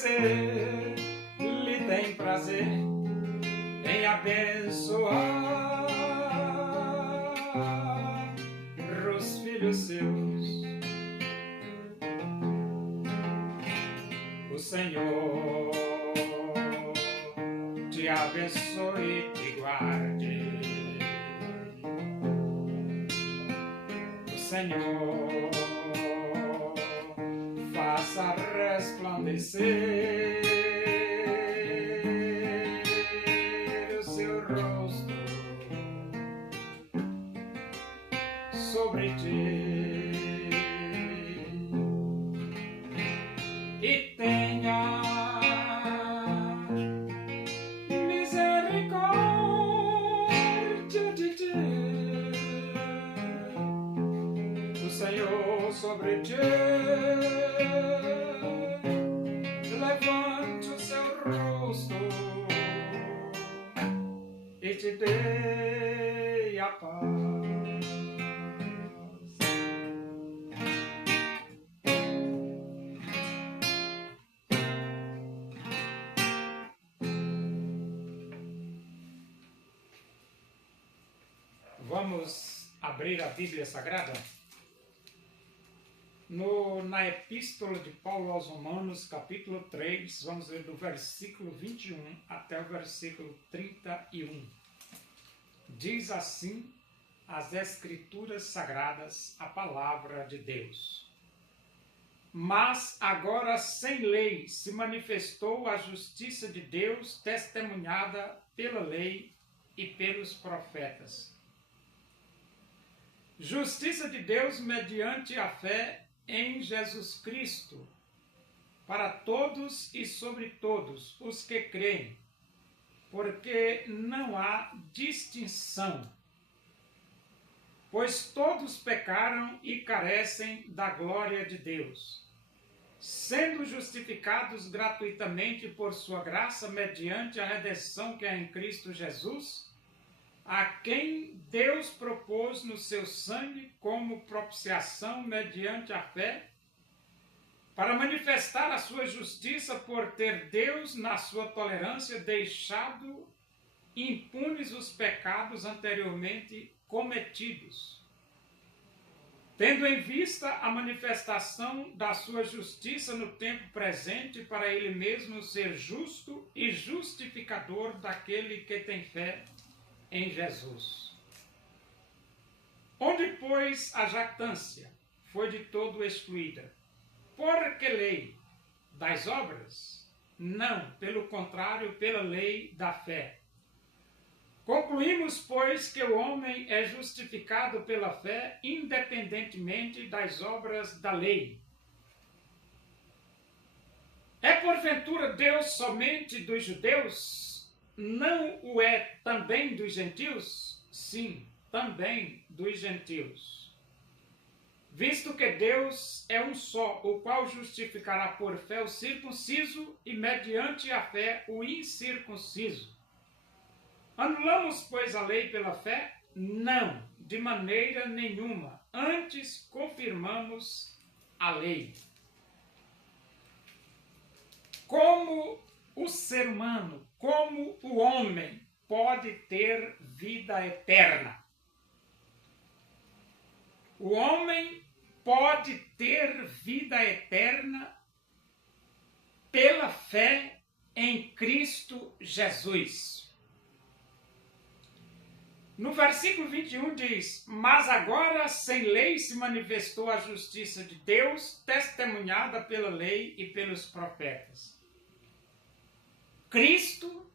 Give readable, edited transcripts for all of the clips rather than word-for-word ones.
estabelecer, lhe tem prazer em abençoar os filhos seus. O Senhor te abençoe e te guarde. O Senhor faça resplandecer o seu rosto sobre ti e tenha misericórdia de ti. O Senhor sobre ti levante o seu rosto e te dê a paz. Vamos abrir a Bíblia Sagrada na Epístola de Paulo aos Romanos, capítulo 3, vamos ler do versículo 21 até o versículo 31. Diz assim as Escrituras Sagradas, a palavra de Deus. Mas agora sem lei se manifestou a justiça de Deus, testemunhada pela lei e pelos profetas. Justiça de Deus mediante a fé em Jesus Cristo, para todos e sobre todos os que creem, porque não há distinção, pois todos pecaram e carecem da glória de Deus, sendo justificados gratuitamente por sua graça mediante a redenção que é em Cristo Jesus, a quem Deus propôs no seu sangue como propiciação mediante a fé, para manifestar a sua justiça por ter Deus, na sua tolerância, deixado impunes os pecados anteriormente cometidos, tendo em vista a manifestação da sua justiça no tempo presente, para ele mesmo ser justo e justificador daquele que tem fé em Jesus. Onde, pois, a jactância foi de todo excluída. Por que lei? Das obras? Não, pelo contrário, pela lei da fé. Concluímos, pois, que o homem é justificado pela fé, independentemente das obras da lei. É porventura Deus somente dos judeus? Não o é também dos gentios? Sim, também dos gentios. Visto que Deus é um só, o qual justificará por fé o circunciso e mediante a fé o incircunciso. Anulamos, pois, a lei pela fé? Não, de maneira nenhuma. Antes confirmamos a lei. Como o ser humano, como o homem pode ter vida eterna? O homem pode ter vida eterna pela fé em Cristo Jesus. No versículo 21 diz: mas agora sem lei se manifestou a justiça de Deus, testemunhada pela lei e pelos profetas. Cristo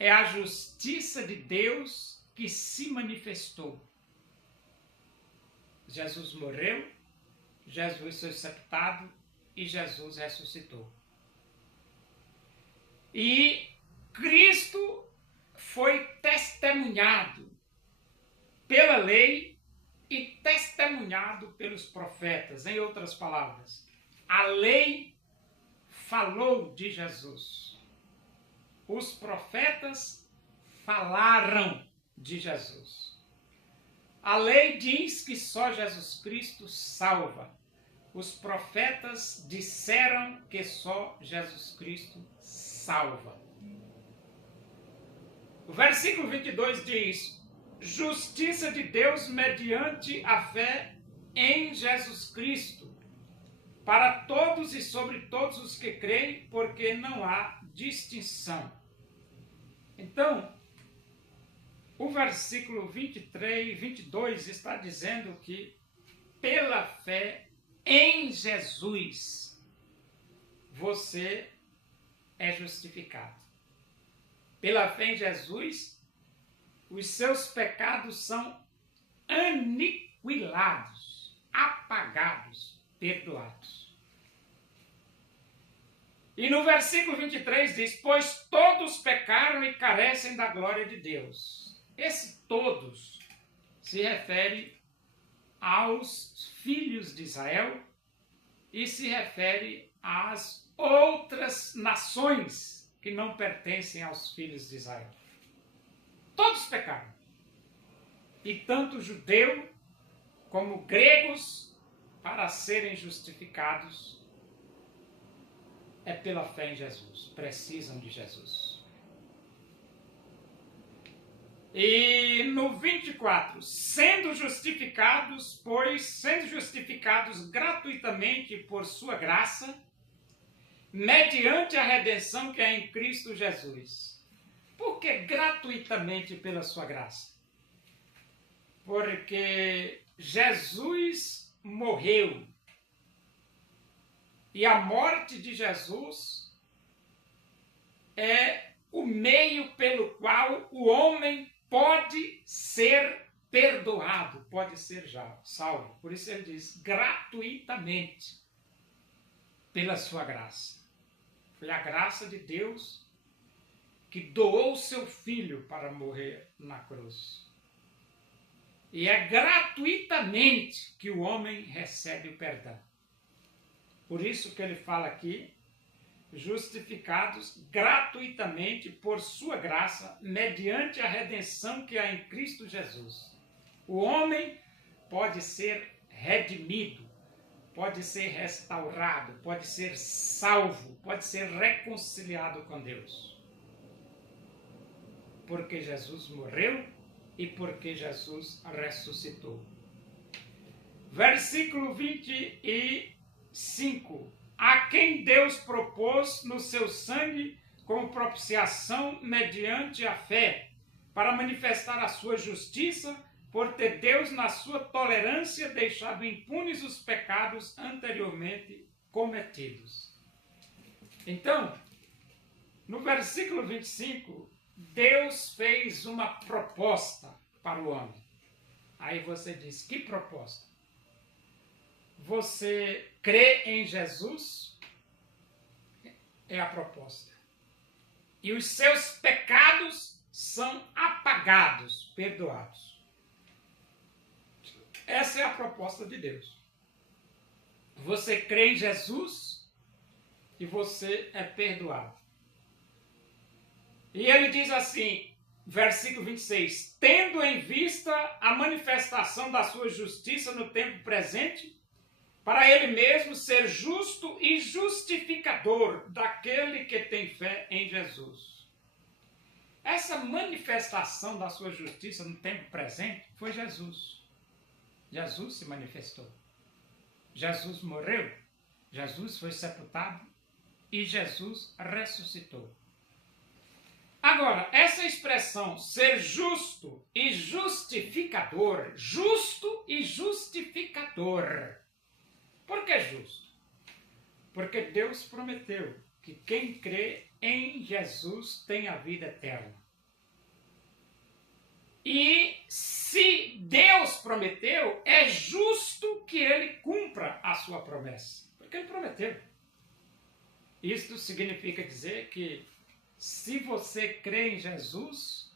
é a justiça de Deus que se manifestou. Jesus morreu, Jesus foi sepultado e Jesus ressuscitou. E Cristo foi testemunhado pela lei e testemunhado pelos profetas. Em outras palavras, a lei falou de Jesus. Os profetas falaram de Jesus. A lei diz que só Jesus Cristo salva. os profetas disseram que só Jesus Cristo salva. O versículo 22 diz: justiça de Deus mediante a fé em Jesus Cristo, para todos e sobre todos os que creem, porque não há distinção. Então, o versículo 23 e 22 está dizendo que pela fé em Jesus você é justificado. Pela fé em Jesus, os seus pecados são aniquilados, apagados, perdoados. E no versículo 23 diz: pois todos pecaram e carecem da glória de Deus. Esse todos se refere aos filhos de Israel e se refere às outras nações que não pertencem aos filhos de Israel. Todos pecaram. E tanto judeu como gregos, para serem justificados, é pela fé em Jesus. Precisam de Jesus. E no 24, sendo justificados gratuitamente por sua graça, mediante a redenção que é em Cristo Jesus. Por que gratuitamente pela sua graça? Porque Jesus morreu. E a morte de Jesus é o meio pelo qual o homem pode ser perdoado, pode ser já salvo. Por isso ele diz gratuitamente pela sua graça. Foi a graça de Deus que doou seu filho para morrer na cruz. E é gratuitamente que o homem recebe o perdão. Por isso que ele fala aqui, justificados gratuitamente por sua graça, mediante a redenção que há em Cristo Jesus. O homem pode ser redimido, pode ser restaurado, pode ser salvo, pode ser reconciliado com Deus. Porque Jesus morreu e porque Jesus ressuscitou. Versículo 25. A quem Deus propôs no seu sangue como propiciação mediante a fé, para manifestar a sua justiça, por ter Deus, na sua tolerância, deixado impunes os pecados anteriormente cometidos. Então, no versículo 25, Deus fez uma proposta para o homem. Aí você diz, que proposta? Você crê em Jesus? É a proposta. E os seus pecados são apagados, perdoados. Essa é a proposta de Deus. Você crê em Jesus e você é perdoado. E ele diz assim, versículo 26, tendo em vista a manifestação da sua justiça no tempo presente, para ele mesmo ser justo e justificador daquele que tem fé em Jesus. Essa manifestação da sua justiça no tempo presente foi Jesus. Jesus se manifestou. Jesus morreu, Jesus foi sepultado e Jesus ressuscitou. Agora, essa expressão ser justo e justificador, por que justo? Porque Deus prometeu que quem crê em Jesus tem a vida eterna. E se Deus prometeu, é justo que ele cumpra a sua promessa. Porque ele prometeu. Isto significa dizer que se você crê em Jesus,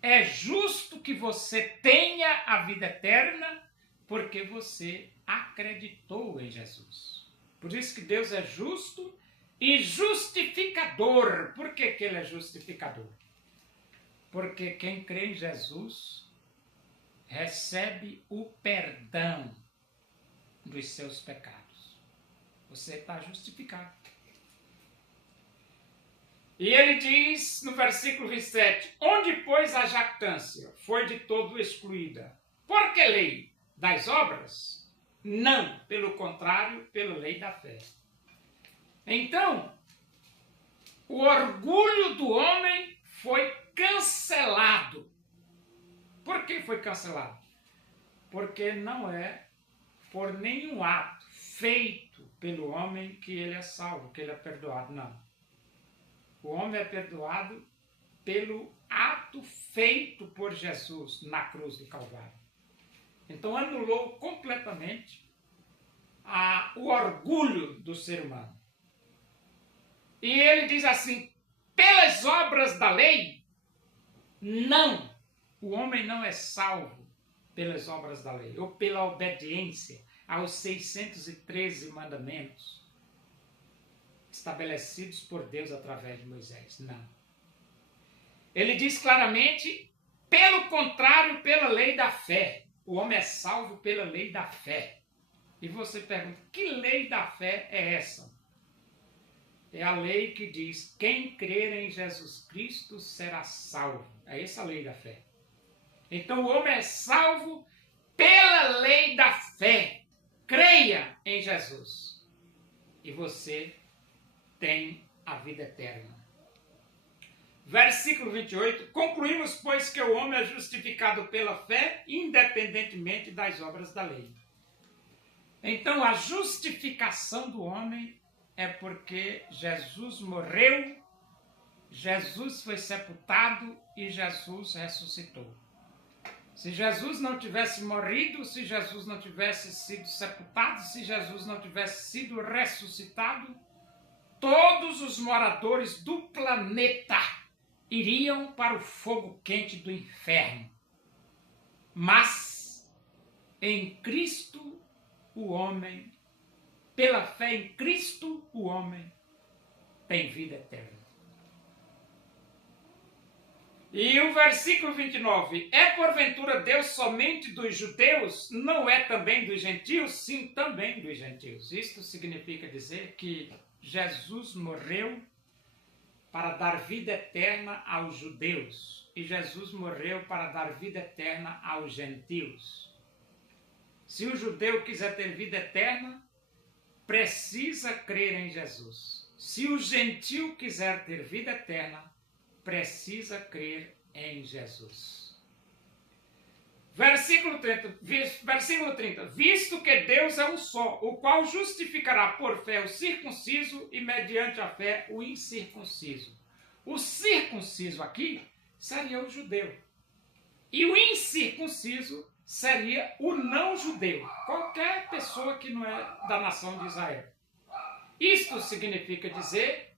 é justo que você tenha a vida eterna, porque você acreditou em Jesus. Por isso que Deus é justo e justificador. Por que ele é justificador? Porque quem crê em Jesus recebe o perdão dos seus pecados. Você está justificado. E ele diz no versículo 27, onde, pois, a jactância foi de todo excluída? Por que lei? Das obras? Não, pelo contrário, pela lei da fé. Então, o orgulho do homem foi cancelado. Por que foi cancelado? Porque não é por nenhum ato feito pelo homem que ele é salvo, que ele é perdoado, não. O homem é perdoado pelo ato feito por Jesus na cruz do Calvário. Então anulou completamente o orgulho do ser humano. E ele diz assim, pelas obras da lei, não. O homem não é salvo pelas obras da lei, ou pela obediência aos 613 mandamentos estabelecidos por Deus através de Moisés. Não. Ele diz claramente, pelo contrário, pela lei da fé. O homem é salvo pela lei da fé. E você pergunta, que lei da fé é essa? É a lei que diz, quem crer em Jesus Cristo será salvo. É essa a lei da fé. Então o homem é salvo pela lei da fé. Creia em Jesus. E você tem a vida eterna. Versículo 28. Concluímos, pois, que o homem é justificado pela fé, independentemente das obras da lei. Então, a justificação do homem é porque Jesus morreu, Jesus foi sepultado e Jesus ressuscitou. Se Jesus não tivesse morrido, se Jesus não tivesse sido sepultado, se Jesus não tivesse sido ressuscitado, todos os moradores do planeta iriam para o fogo quente do inferno. Mas, em Cristo, o homem, pela fé em Cristo, o homem tem vida eterna. E o versículo 29, é porventura Deus somente dos judeus? Não é também dos gentios? Sim, também dos gentios. Isto significa dizer que Jesus morreu para dar vida eterna aos judeus. E Jesus morreu para dar vida eterna aos gentios. Se o judeu quiser ter vida eterna, precisa crer em Jesus. Se o gentio quiser ter vida eterna, precisa crer em Jesus. Versículo 30. Visto que Deus é um só, o qual justificará por fé o circunciso e mediante a fé o incircunciso. O circunciso aqui seria o judeu. E o incircunciso seria o não judeu. Qualquer pessoa que não é da nação de Israel. Isto significa dizer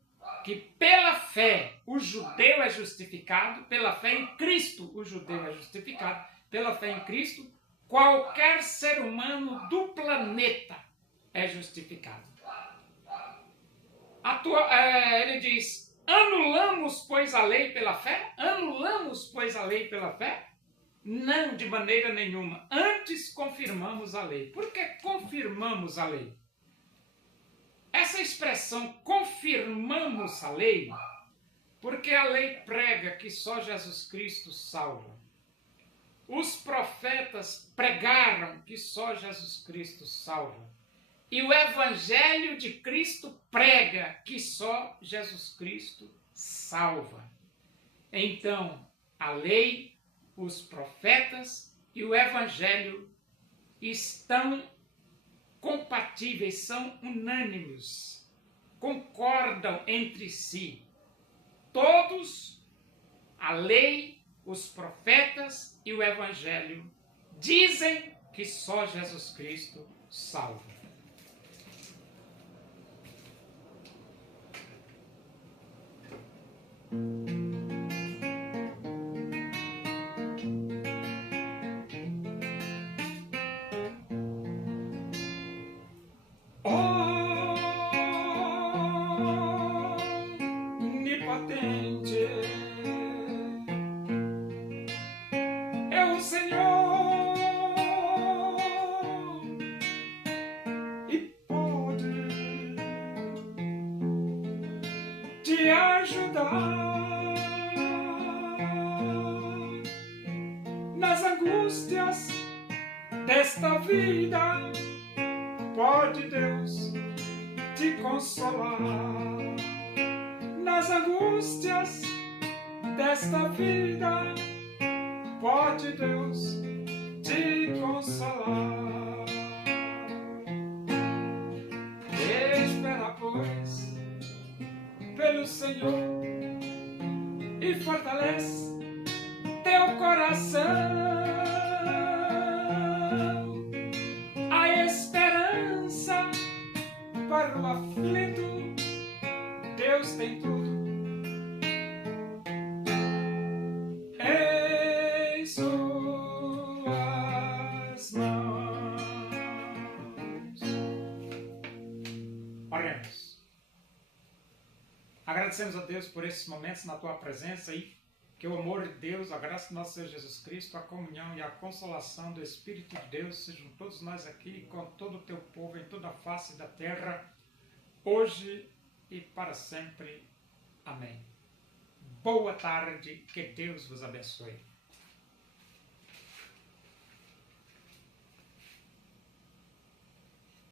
que pela fé o judeu é justificado, pela fé em Cristo o judeu é justificado, pela fé em Cristo qualquer ser humano do planeta é justificado. Ele diz, anulamos, pois, a lei pela fé? Anulamos, pois, a lei pela fé? Não, de maneira nenhuma. Antes confirmamos a lei. Por que confirmamos a lei? Essa expressão, confirmamos a lei, porque a lei prega que só Jesus Cristo salva. Os profetas pregaram que só Jesus Cristo salva. E o Evangelho de Cristo prega que só Jesus Cristo salva. Então, a lei, os profetas e o Evangelho estão compatíveis, são unânimes, concordam entre si. Todos, a lei, os profetas e o Evangelho, dizem que só Jesus Cristo salva. Onipotente é o Senhor e pode angústias desta vida, pode Deus te consolar. Nas angústias desta vida, pode Deus te consolar. Espera, pois, pelo Senhor e fortalece teu coração. A esperança para o aflito, Deus tem tudo em suas mãos. Oremos. Agradecemos a Deus por esses momentos na tua presença e que o amor de Deus, a graça do nosso Senhor Jesus Cristo, a comunhão e a consolação do Espírito de Deus sejam todos nós aqui com todo o teu povo em toda a face da terra, hoje e para sempre. Amém. Boa tarde, que Deus vos abençoe.